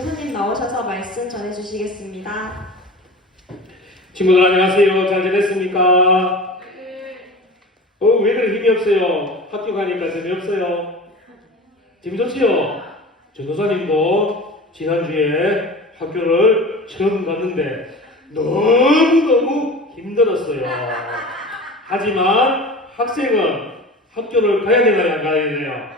전도사님 나오셔서 말씀 전해주시겠습니다. 친구들 안녕하세요. 잘 지냈습니까? 왜 그래 힘이 없어요? 학교 가니까 재미없어요? 재미좋지요? 전도사님도 지난주에 학교를 처음 갔는데 너무너무 힘들었어요. 하지만 학생은 학교를 가야 되나요? 안 가야 되나요?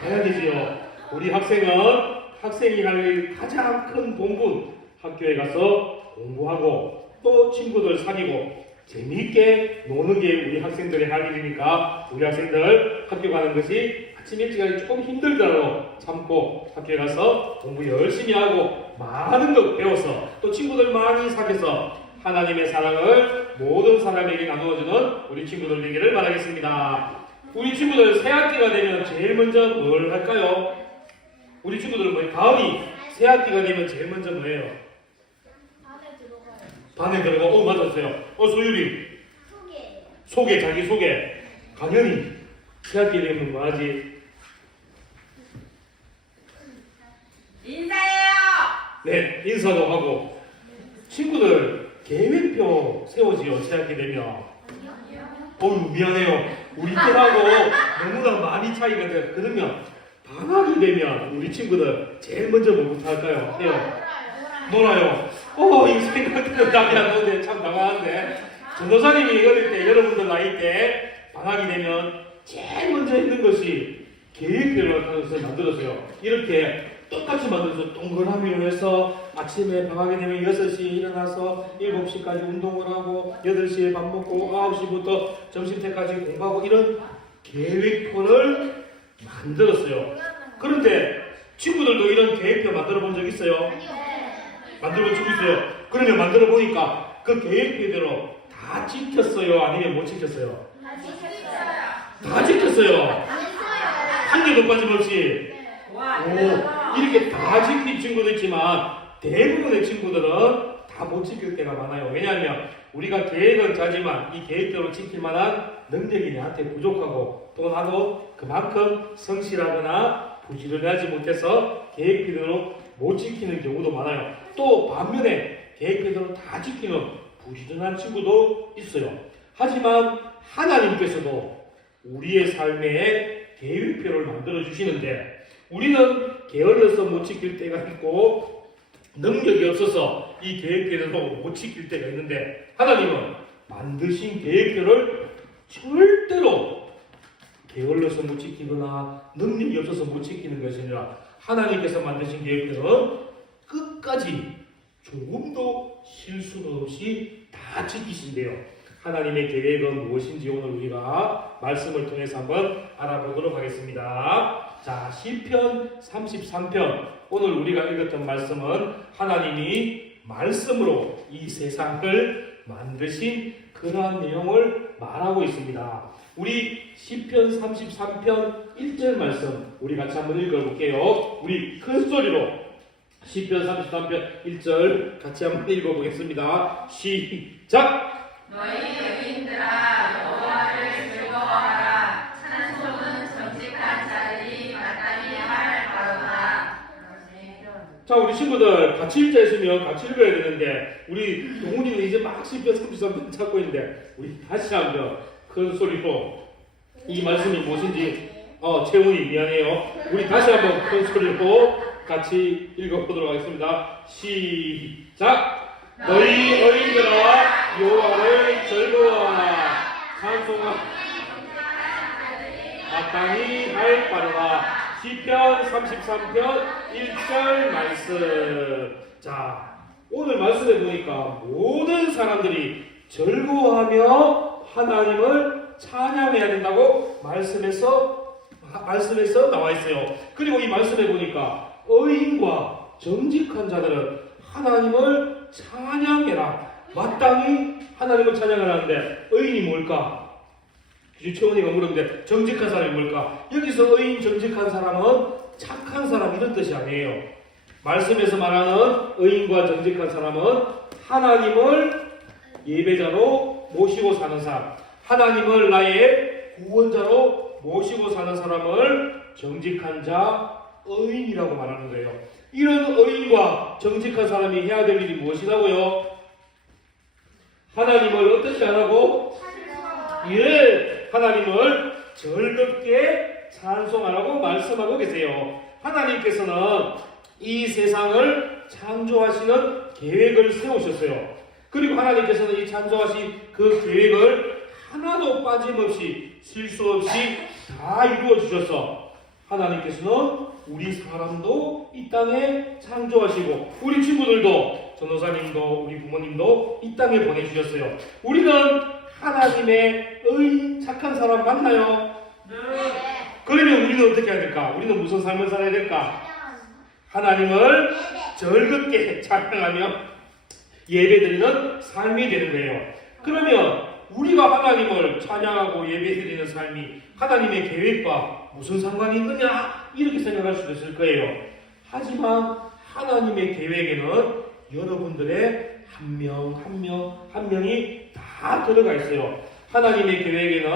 가야 되지요. 우리 학생은 학생이 할 가장 큰 본분, 학교에 가서 공부하고 또 친구들 사귀고 재미있게 노는 게 우리 학생들의 할 일이니까 우리 학생들 학교 가는 것이 아침 일찍 하기 조금 힘들더라도 참고 학교에 가서 공부 열심히 하고 많은 것 배워서 또 친구들 많이 사귀어서 하나님의 사랑을 모든 사람에게 나누어주는 우리 친구들 되기를 바라겠습니다. 우리 친구들 새학기가 되면 제일 먼저 뭘 할까요? 우리 친구들은 뭐 다음이 새학기가 되면 제일 먼저 뭐예요? 반에 들어가요. 맞았어요. 소율이 소개, 자기 소개. 강연이 새학기 되면 뭐 하지? 인사해요. 네, 인사도 하고. 친구들 계획표 세워지요. 새학기 되면. 미안해요. 우리 때하고 너무나 많이 차이가 돼요. 그러면 방학이 되면 우리 친구들 제일 먼저 뭐부터 할까요? 해요. 놀아요. 이 생각대로 답이 안 나오는데 참 당황한데. 전도사님이 어릴 때, 여러분들 나이 때 방학이 되면 제일 먼저 했는 것이 계획표를 만들었어요. 이렇게 똑같이 만들어서 동그라미로 해서 아침에 방학이 되면 6시에 일어나서 7시까지 운동을 하고 8시에 밥 먹고 9시부터 점심 때까지 공부하고 이런 계획표를 만들었어요. 그런데 친구들도 이런 계획표 만들어 본 적 있어요? 만들어 본 적 있어요. 그러면 만들어 보니까 그 계획표대로 다 지켰어요? 아니면 못 지켰어요? 다 지켰어요. 한 개도 빠짐없이. 이렇게 다 지킨 친구도 있지만 대부분의 친구들은 다 못 지킬 때가 많아요. 왜냐하면 우리가 계획은 짜지만 이 계획대로 지킬 만한 능력이 나한테 부족하고 또 나도 그만큼 성실하거나 부지런하지 못해서 계획대로 못 지키는 경우도 많아요. 또 반면에 계획대로 다 지키는 부지런한 친구도 있어요. 하지만 하나님께서도 우리의 삶에 계획표를 만들어 주시는데 우리는 게을러서 못 지킬 때가 있고 능력이 없어서 이 계획표대로 못 지킬 때가 있는데 하나님은 만드신 계획표를 절대로 게을러서 못 지키거나 능력이 없어서 못 지키는 것이 아니라 하나님께서 만드신 계획표는 끝까지 조금도 실수는 없이 다 지키신대요. 하나님의 계획은 무엇인지 오늘 우리가 말씀을 통해서 한번 알아보도록 하겠습니다. 자, 시편 33편 오늘 우리가 읽었던 말씀은 하나님이 말씀으로 이 세상을 만드신 그러한 내용을 말하고 있습니다. 우리 시편 33편 1절 말씀 우리 같이 한번 읽어볼게요. 우리 큰 소리로 시편 33편 1절 같이 한번 읽어보겠습니다. 시작! 너희 의인들아 여호와를 즐거워하라. 찬송은 정직한 자들이 마땅히 할 바로다. 자, 우리 친구들 같이 읽자 했으면 같이 읽어야 되는데 우리 동훈이는 이제 막 시편 33편 찾고 있는데 우리 다시 한번 큰 소리로 이 말씀이 무엇인지 채훈이 미안해요. 우리 다시 한번 큰 소리로 같이 읽어보도록 하겠습니다. 시작! 너희 의인들아 여호와를 즐거워하라. 찬송하 마땅히 할 바로다. 시편 33편 1절 말씀. 자, 오늘 말씀에 보니까 모든 사람들이 즐거워하며 하나님을 찬양해야 된다고 말씀에서 나와 있어요. 그리고 이 말씀에 보니까 의인과 정직한 자들은 하나님을 찬양해라. 마땅히 하나님을 찬양하라는데 의인이 뭘까? 최원이가 물었는데 정직한 사람이 뭘까? 여기서 의인 정직한 사람은 착한 사람 이런 뜻이 아니에요. 말씀에서 말하는 의인과 정직한 사람은 하나님을 예배자로 모시고 사는 사람, 하나님을 나의 구원자로 모시고 사는 사람을 정직한 자, 의인이라고 말하는 거예요. 이런 의인과 정직한 사람이 해야 될 일이 무엇이라고요? 하나님을 어떻게 하라고? 예, 하나님을 즐겁게 찬송하라고 말씀하고 계세요. 하나님께서는 이 세상을 창조하시는 계획을 세우셨어요. 그리고 하나님께서는 이 창조하신 그 계획을 하나도 빠짐없이 실수 없이 다 이루어 주셔서 하나님께서는 우리 사람도 이 땅에 창조하시고 우리 친구들도 전도사님도 우리 부모님도 이 땅에 보내주셨어요. 우리는 하나님의 의인 착한 사람 맞나요? 네. 그러면 우리는 어떻게 해야 될까? 우리는 무슨 삶을 살아야 될까? 하나님을 즐겁게 찬양하며 예배드리는 삶이 되는 거예요. 그러면 우리가 하나님을 찬양하고 예배드리는 삶이 하나님의 계획과 무슨 상관이 있느냐? 이렇게 생각할 수도 있을 거예요. 하지만 하나님의 계획에는 여러분들의 한 명이 다 들어가 있어요. 하나님의 계획에는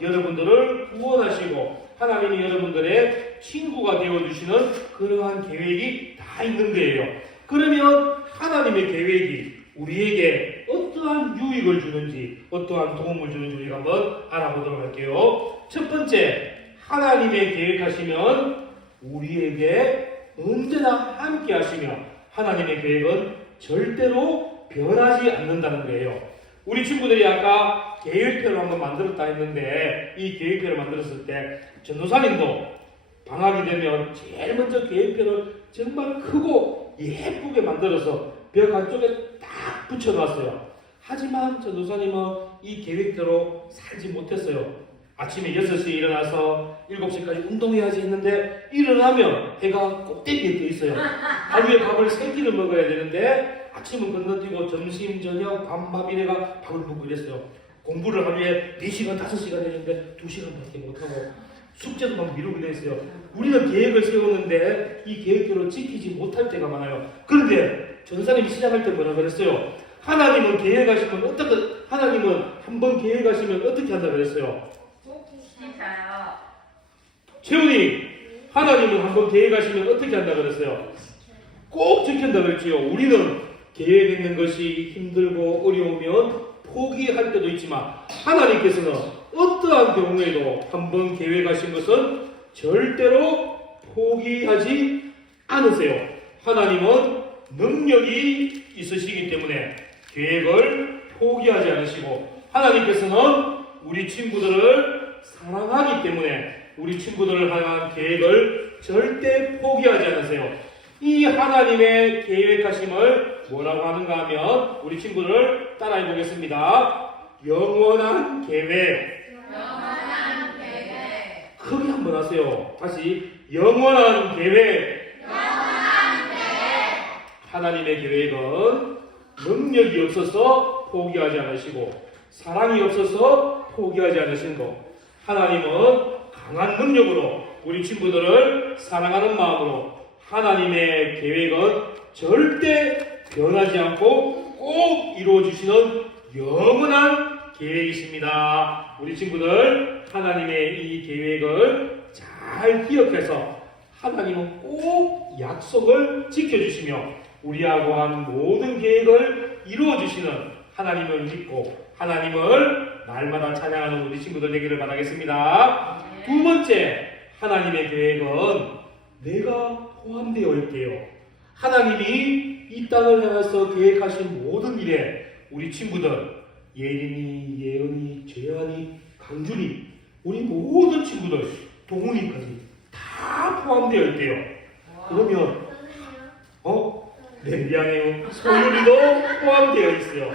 여러분들을 구원하시고 하나님이 여러분들의 친구가 되어주시는 그러한 계획이 다 있는 거예요. 그러면 하나님의 계획이 우리에게 어떠한 유익을 주는지 어떠한 도움을 주는지 우리가 한번 알아보도록 할게요. 첫 번째, 하나님의 계획하시면 우리에게 언제나 함께 하시며 하나님의 계획은 절대로 변하지 않는다는 거예요. 우리 친구들이 아까 계획표를 한번 만들었다 했는데 이 계획표를 만들었을 때 전도사님도 방학이 되면 제일 먼저 계획표를 정말 크고 예쁘게 만들어서 벽 안쪽에 딱 붙여놨어요. 하지만 전도사님은 이 계획대로 살지 못했어요. 아침에 6시에 일어나서 7시까지 운동해야지 했는데 일어나면 해가 꼭대기에 떠 있어요. 하루에 밥을 3끼를 먹어야 되는데 아침은 건너뛰고 점심, 저녁, 밤 이래가 밥을 먹고 이랬어요. 공부를 하루에 4시간, 5시간 했는데 2시간밖에 못하고 숙제도 막 미루고 이랬어요. 우리는 계획을 세우는데 이 계획대로 지키지 못할 때가 많아요. 그런데 전사님이 시작할 때 뭐라 그랬어요? 하나님은 계획하시면 하나님은 한번 계획하시면 어떻게 한다 그랬어요? 진짜요. 채훈이, 하나님은 한번 계획하시면 어떻게 한다 그랬어요? 꼭 지킨다 그랬지요. 우리는 계획했는 것이 힘들고 어려우면 포기할 때도 있지만 하나님께서는 어떠한 경우에도 한번 계획하신 것은 절대로 포기하지 않으세요. 하나님은 능력이 있으시기 때문에 계획을 포기하지 않으시고 하나님께서는 우리 친구들을 사랑하기 때문에 우리 친구들을 향한 계획을 절대 포기하지 않으세요. 이 하나님의 계획하심을 뭐라고 하는가 하면 우리 친구들 따라해 보겠습니다. 영원한 계획. 영원한 계획. 크게 한번 하세요. 다시 영원한 계획. 영원한 계획. 하나님의 계획은 능력이 없어서 포기하지 않으시고 사랑이 없어서 포기하지 않으신 것. 하나님은 강한 능력으로 우리 친구들을 사랑하는 마음으로 하나님의 계획은 절대 변하지 않고 꼭 이루어주시는 영원한 계획이십니다. 우리 친구들 하나님의 이 계획을 잘 기억해서 하나님은 꼭 약속을 지켜주시며 우리하고 한 모든 계획을 이루어주시는 하나님을 믿고 하나님을 날마다 찬양하는 우리 친구들 되기를 바라겠습니다. 두 번째, 하나님의 계획은 내가 포함되어 있대요. 하나님이 이 땅을 향해서 계획하신 모든 일에 우리 친구들 예린이, 예은이, 재환이, 강준이 우리 모든 친구들 동훈이까지 다 포함되어 있대요. 그러면 네, 미안해요. 소율이도 포함되어 있어요.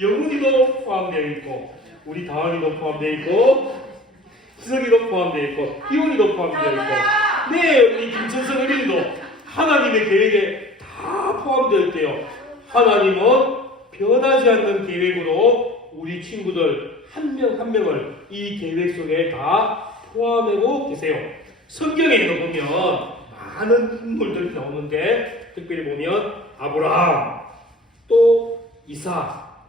영훈이도 포함되어 있고 우리 다은이도 포함되어 있고 희석이도 포함되어 있고 희원이도 포함되어 있고 네, 우리 김천성 어린이도 하나님의 계획에 다 포함되어 있대요. 하나님은 변하지 않는 계획으로 우리 친구들 한 명 한 명을 이 계획 속에 다 포함하고 계세요. 성경에 보면 많은 인물들이 나오는데 특별히 보면 아브라함, 또 이삭,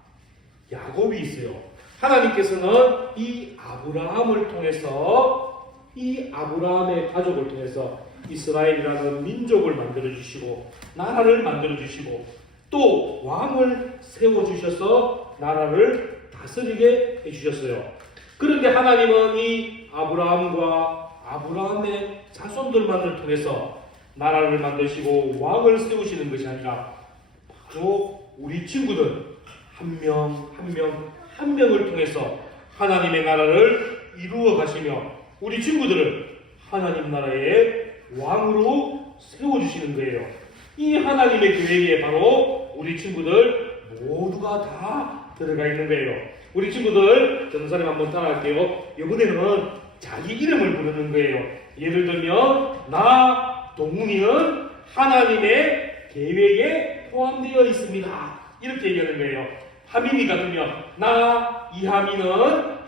야곱이 있어요. 하나님께서는 이 아브라함을 통해서 이 아브라함의 가족을 통해서 이스라엘이라는 민족을 만들어 주시고 나라를 만들어 주시고 또 왕을 세워 주셔서 나라를 다스리게 해 주셨어요. 그런데 하나님은 이 아브라함과 아브라함의 자손들만을 통해서 나라를 만드시고 왕을 세우시는 것이 아니라 바로 우리 친구들 한 명 한 명을 통해서 하나님의 나라를 이루어 가시며 우리 친구들을 하나님 나라의 왕으로 세워주시는 거예요. 이 하나님의 계획에 바로 우리 친구들 모두가 다 들어가 있는 거예요. 우리 친구들 전사님 한번 따라할게요. 이번에는 자기 이름을 부르는 거예요. 예를 들면 나 동훈이는 하나님의 계획에 포함되어 있습니다. 이렇게 얘기하는 거예요. 하민이 같으면 나 이하민은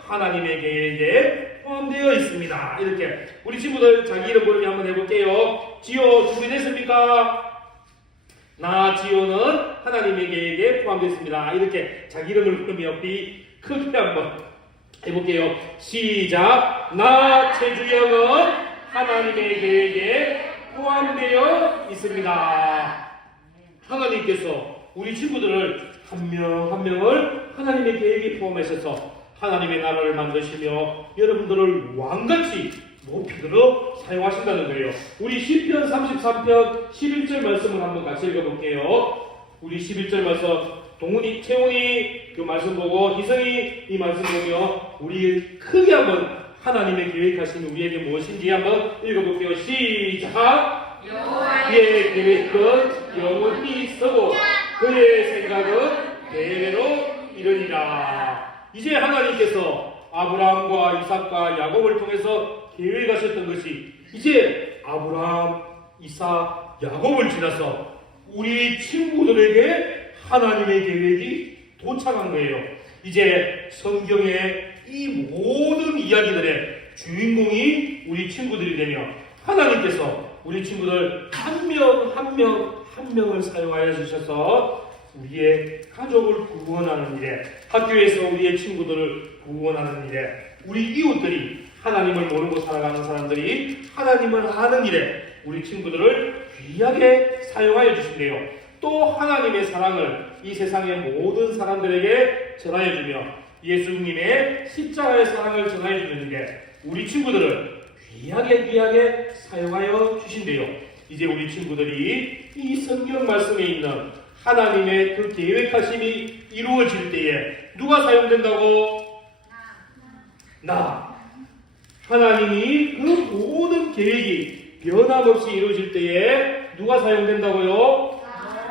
하나님의 계획에 포함되어 있습니다. 이렇게 우리 친구들 자기 이름 부르기 한번 해볼게요. 지호 준비됐습니까? 나 지호는 하나님의 계획에 포함되어 있습니다. 이렇게 자기 이름을 부르며 우리 크게 한번 해볼게요. 시작. 나 최주영은 하나님의 계획에 포함되어 있습니다. 하나님께서 우리 친구들을 한 명 한 명을 하나님의 계획에 포함하셔서 하나님의 나라를 만드시며 여러분들을 왕같이 높이 들어 사용하신다는 거예요. 우리 시편 33편 11절 말씀을 한번 같이 읽어볼게요. 우리 11절 말씀 동훈이, 채훈이 그 말씀 보고 희성이 이 말씀 보며 우리 크게 한번 하나님의 계획하신 우리에게 무엇인지 한번 읽어볼게요. 시작. 그의 계획은 영원히 서고 그의 생각은 대대로 이르리라. 이제 하나님께서 아브라함과 이삭과 야곱을 통해서 계획하셨던 것이 이제 아브라함, 이삭, 야곱을 지나서 우리 친구들에게 하나님의 계획이 도착한 거예요. 이제 성경의 이 모든 이야기들의 주인공이 우리 친구들이 되며 하나님께서 우리 친구들 한 명을 사용하여 주셔서 우리의 가족을 구원하는 일에, 학교에서 우리의 친구들을 구원하는 일에, 우리 이웃들이 하나님을 모르고 살아가는 사람들이 하나님을 아는 일에 우리 친구들을 귀하게 사용하여 주신대요. 또 하나님의 사랑을 이 세상의 모든 사람들에게 전하여 주며 예수님의 십자가의 사랑을 전하여 주는 게 우리 친구들을 귀하게 사용하여 주신대요. 이제 우리 친구들이 이 성경 말씀에 있는 하나님의 그 계획하심이 이루어질 때에 누가 사용된다고? 나. 하나님이 그 모든 계획이 변함없이 이루어질 때에 누가 사용된다고요?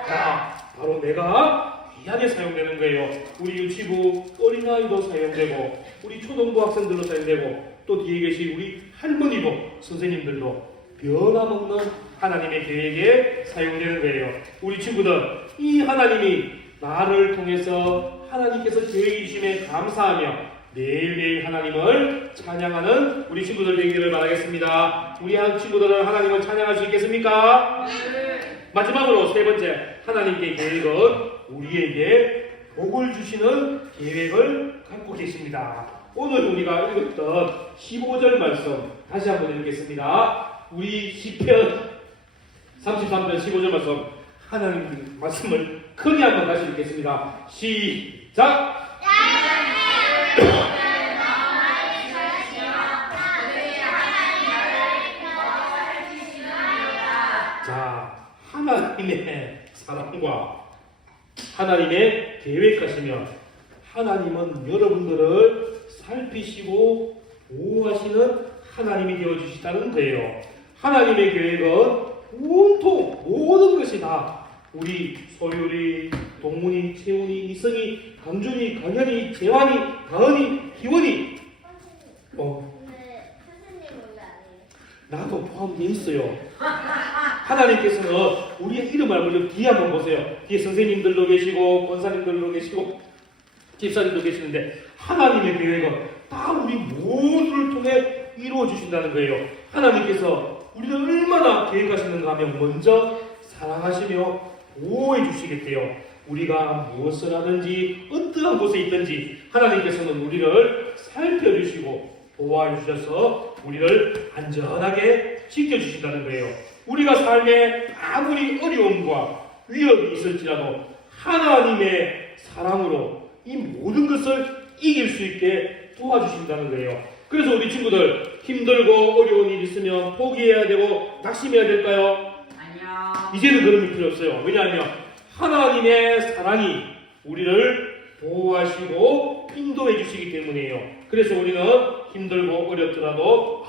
나. 바로 내가 귀하게 사용되는 거예요. 우리 유치부 어린아이도 사용되고 우리 초등부 학생들도 사용되고 또 뒤에 계신 우리 할머니도 선생님들도 변함없는 하나님의 계획에 사용되는 거예요. 우리 친구들 이 하나님이 나를 통해서 하나님께서 계획해 주심에 감사하며 매일매일 하나님을 찬양하는 우리 친구들 되기를 바라겠습니다. 우리 친구들은 하나님을 찬양할 수 있겠습니까? 네. 마지막으로 세 번째, 하나님께 계획은 우리에게 복을 주시는 계획을 갖고 계십니다. 오늘 우리가 읽었던 15절 말씀 다시 한번 읽겠습니다. 우리 시편 33편 15절 말씀 하나님 말씀을 크게 한번 다시 읽겠습니다. 시작! 자, 하나님의 사랑과 하나님의 계획하시면 하나님은 여러분들을 살피시고 보호하시는 하나님이 되어주시다는 거예요. 하나님의 계획은 온통 모든 것이 다 우리 소율이, 동문이, 채훈이, 이성이, 강준이, 강현이, 재환이, 가은이, 희원이 나도 포함되어 있어요. 하나님께서는 우리의 이름을 알고 뒤에 한번 보세요. 뒤에 선생님들도 계시고 권사님들도 계시고 집사님도 계시는데 하나님의 계획은 다 우리 모두를 통해 이루어 주신다는 거예요. 하나님께서 우리를 얼마나 계획하시는가 하면 먼저 사랑하시며 보호해 주시겠대요. 우리가 무엇을 하든지 어떠한 곳에 있든지 하나님께서는 우리를 살펴주시고 보호해 주셔서 우리를 안전하게 지켜주신다는 거예요. 우리가 삶에 아무리 어려움과 위협이 있을지라도 하나님의 사랑으로 이 모든 것을 이길 수 있게 도와주신다는 거예요. 그래서 우리 친구들 힘들고 어려운 일 있으면 포기해야 되고 낙심해야 될까요? 아니요. 이제는 그런 일 필요 없어요. 왜냐하면 하나님의 사랑이 우리를 보호하시고 인도해 주시기 때문이에요. 그래서 우리는 힘들고 어렵더라도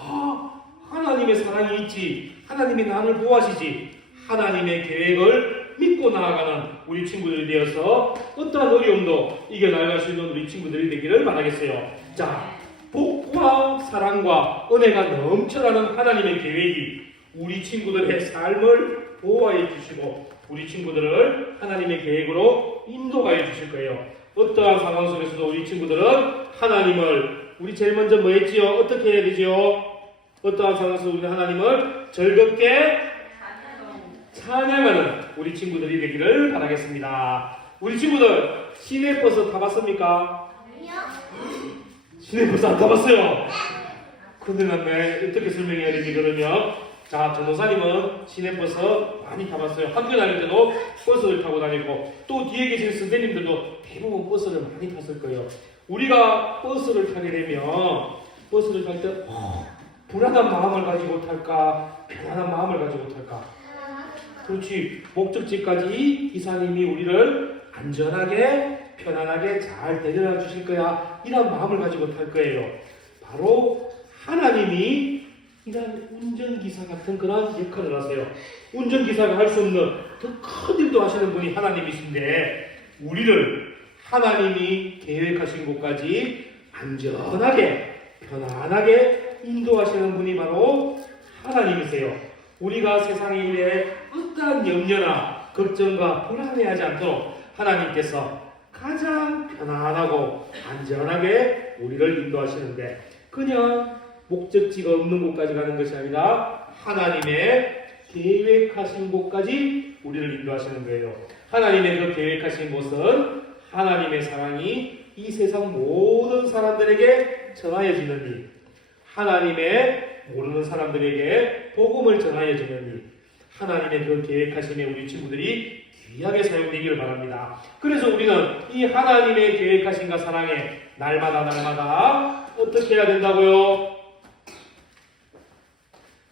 하나님의 사랑이 있지, 하나님이 나를 보호하시지, 하나님의 계획을 믿고 나아가는 우리 친구들이 되어서 어떠한 어려움도 이겨나갈 수 있는 우리 친구들이 되기를 바라겠어요. 자, 복과 사랑과 은혜가 넘쳐나는 하나님의 계획이 우리 친구들의 삶을 보호해 주시고 우리 친구들을 하나님의 계획으로 인도하여 주실 거예요. 어떠한 상황 속에서도 우리 친구들은 하나님을 우리 제일 먼저 뭐 했지요? 어떻게 해야 되지요? 어떠한 상황에서 우리 하나님을 즐겁게 찬양하는 우리 친구들이 되기를 바라겠습니다. 우리 친구들 시내버스 타봤습니까? 시내버스 안 타봤어요? 큰일 났네. 어떻게 설명해야 되지 그러면? 자, 전도사님은 시내버스 많이 타봤어요. 학교 다닐 때도 버스를 타고 다니고 또 뒤에 계신 선생님들도 대부분 버스를 많이 탔을 거예요. 우리가 버스를 타게 되면 버스를 탈 때 불안한 마음을 가지고 탈까? 편안한 마음을 가지고 탈까? 그렇지. 목적지까지 기사님이 우리를 안전하게 편안하게 잘 데려다 주실 거야. 이런 마음을 가지고 탈 거예요. 바로 하나님이 이런 운전기사 같은 그런 역할을 하세요. 운전기사가 할 수 없는 더 큰 일도 하시는 분이 하나님이신데 우리를 하나님이 계획하신 곳까지 안전하게 편안하게 인도하시는 분이 바로 하나님이세요. 우리가 세상의 일에 어떠한 염려나 걱정과 불안해하지 않도록 하나님께서 가장 편안하고 안전하게 우리를 인도하시는데 그냥 목적지가 없는 곳까지 가는 것이 아니라 하나님의 계획하신 곳까지 우리를 인도하시는 거예요. 하나님의 그 계획하신 곳은 하나님의 사랑이 이 세상 모든 사람들에게 전하여지는 일, 하나님의 모르는 사람들에게 복음을 전하여지는 일, 하나님의 그 계획하심에 우리 친구들이 귀하게 사용되기를 바랍니다. 그래서 우리는 이 하나님의 계획하심과 사랑에 날마다 어떻게 해야 된다고요?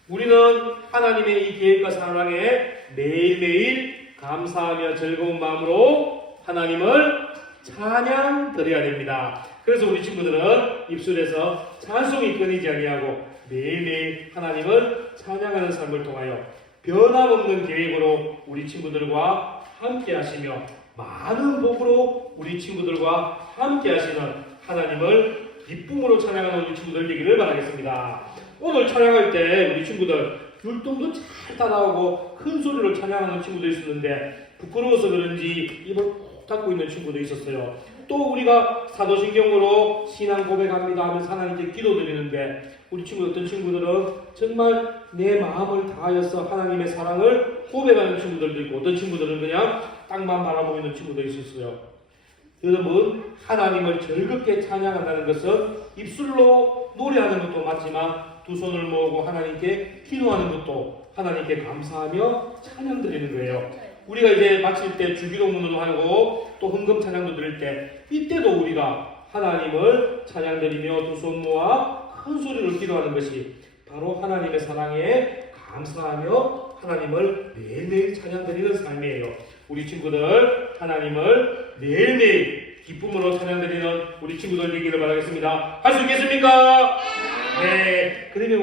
우리는 하나님의 이 계획과 사랑에 매일매일 감사하며 즐거운 마음으로 하나님을 찬양 드려야 됩니다. 그래서 우리 친구들은 입술에서 찬송이 끊이지 아니하고 매일매일 하나님을 찬양하는 삶을 통하여 변함없는 계획으로 우리 친구들과 함께 하시며 많은 복으로 우리 친구들과 함께 하시는 하나님을 기쁨으로 찬양하는 우리 친구들 되기를 바라겠습니다. 오늘 찬양할 때 우리 친구들 율동도 잘 따라오고 큰 소리로 찬양하는 친구도 있었는데 부끄러워서 그런지 입을 꼭 닫고 있는 친구도 있었어요. 또 우리가 사도신경으로 신앙 고백합니다 하면서 하나님께 기도드리는데 우리 친구 어떤 친구들은 정말 내 마음을 다하여서 하나님의 사랑을 고백하는 친구들도 있고 어떤 친구들은 그냥 땅만 바라보고 있는 친구도 있었어요. 여러분, 하나님을 즐겁게 찬양한다는 것은 입술로 노래하는 것도 맞지만 두 손을 모으고 하나님께 기도하는 것도 하나님께 감사하며 찬양 드리는 거예요. 우리가 이제 마칠 때 주기도문도 하고 또 헌금 찬양도 드릴 때 이때도 우리가 하나님을 찬양 드리며 두 손 모아 큰 소리로 기도하는 것이 바로 하나님의 사랑에 감사하며 하나님을 매일매일 찬양 드리는 삶이에요. 우리 친구들 하나님을 매일매일 기쁨으로 찬양 드리는 우리 친구들 되기를 바라겠습니다. 할 수 있겠습니까? 네. 그러면